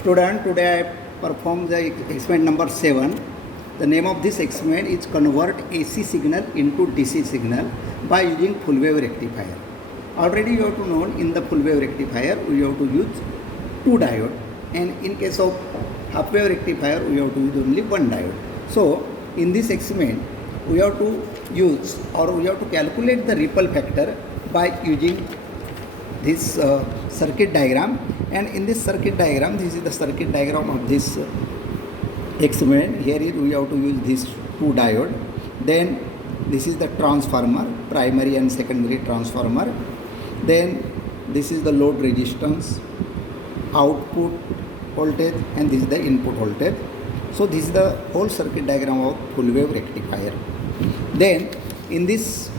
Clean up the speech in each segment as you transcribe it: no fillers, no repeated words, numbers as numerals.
Student, today I perform the experiment number 7. The name of this experiment is convert AC signal into DC signal by using full wave rectifier. Already you have to know in the full wave rectifier we have to use two diode, and in case of half wave rectifier we have to use only one diode. So in this experiment we have to use or we have to calculate the ripple factor by using this circuit diagram. And in this circuit diagram, this is the circuit diagram of this experiment. Here we have to use these two diode. Then this is the transformer, primary and secondary transformer. Then this is the load resistance, output voltage, and this is the input voltage. So this is the whole circuit diagram of full wave rectifier. Then in this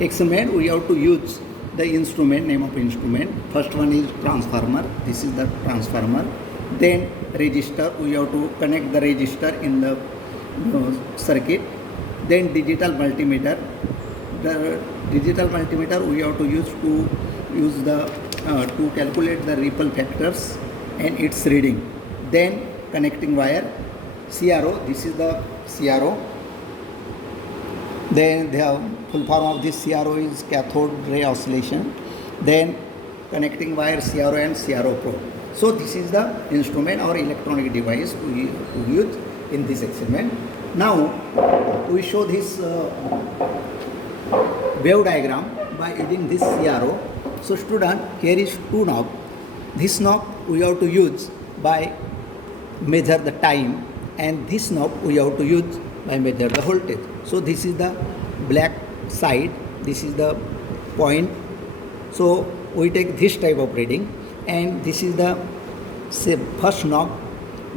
experiment we have to use the instrument, name of instrument. First one is transformer. This is the transformer. Then resistor, we have to connect the resistor in the circuit. Then digital multimeter. The digital multimeter we have to use to calculate the ripple factors and its reading. Then connecting wire, CRO. This is the CRO. Then the full form of this CRO is cathode ray oscillation. Then connecting wire, CRO and CRO probe. So this is the instrument or electronic device we use in this experiment. Now we show this wave diagram by using this CRO. So student, here is two knob. This knob we have to use by measure the time, and this knob we have to use by measure the voltage. So this is the black side, this is the point. So we take this type of reading, and this is the first knob.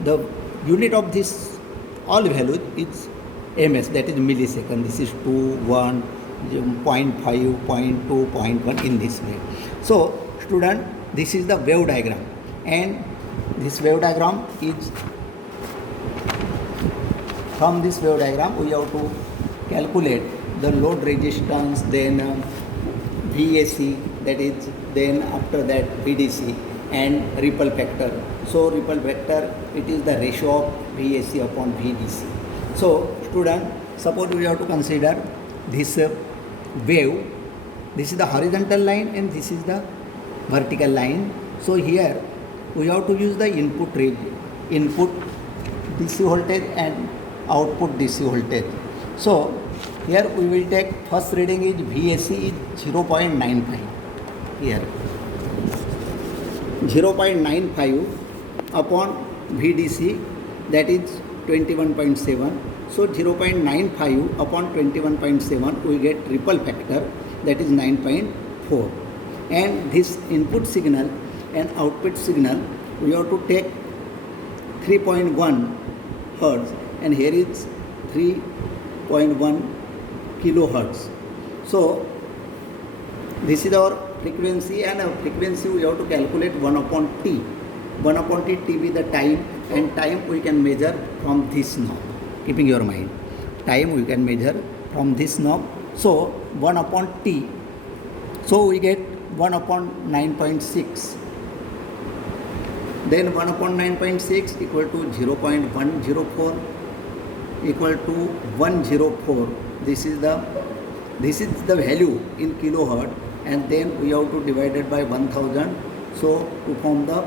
The unit of this all value is ms, that is millisecond. This is 2, 1, 0.5, 0.2, 0.1 in this way. So student, this is the wave diagram, and this wave diagram is, from this wave diagram we have to calculate the load resistance, then VAC, that is, then after that VDC, and ripple factor. So ripple factor, it is the ratio of VAC upon VDC. So student, suppose we have to consider this wave. This is the horizontal line and this is the vertical line. So here we have to use the input DC voltage and output DC voltage. So here we will take first reading is VAC is 0.95. Here 0.95 upon VDC, that is 21.7. So 0.95 upon 21.7 we get ripple factor, that is 9.4. And this input signal and output signal we have to take 3.1 Hertz, and here is 3.1 kilohertz. So this is our frequency, and our frequency we have to calculate 1 upon T. 1 upon T be the time, and time we can measure from this knob. Keeping your mind, time we can measure from this knob. So 1 upon T, so we get 1 upon 9.6. Then 1 upon 9.6 equal to 0.104 equal to 104. This is the value in kilohertz, and then we have to divide it by 1000. So to form the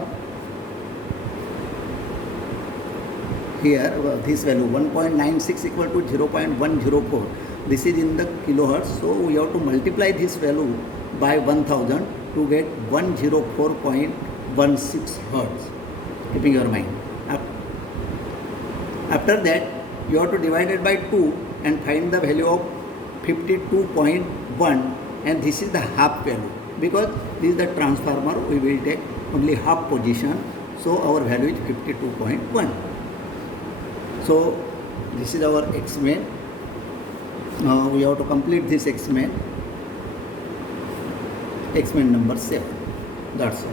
here this value 1.96 equal to 0.104. This is in the kilohertz. So we have to multiply this value by 1000 to get 104.16 hertz. Keeping your mind. After that you have to divide it by 2 and find the value of 52.1, and this is the half value, because this is the transformer, we will take only half position. So our value is 52.1. So this is our experiment. Now we have to complete this experiment number 7. That's all.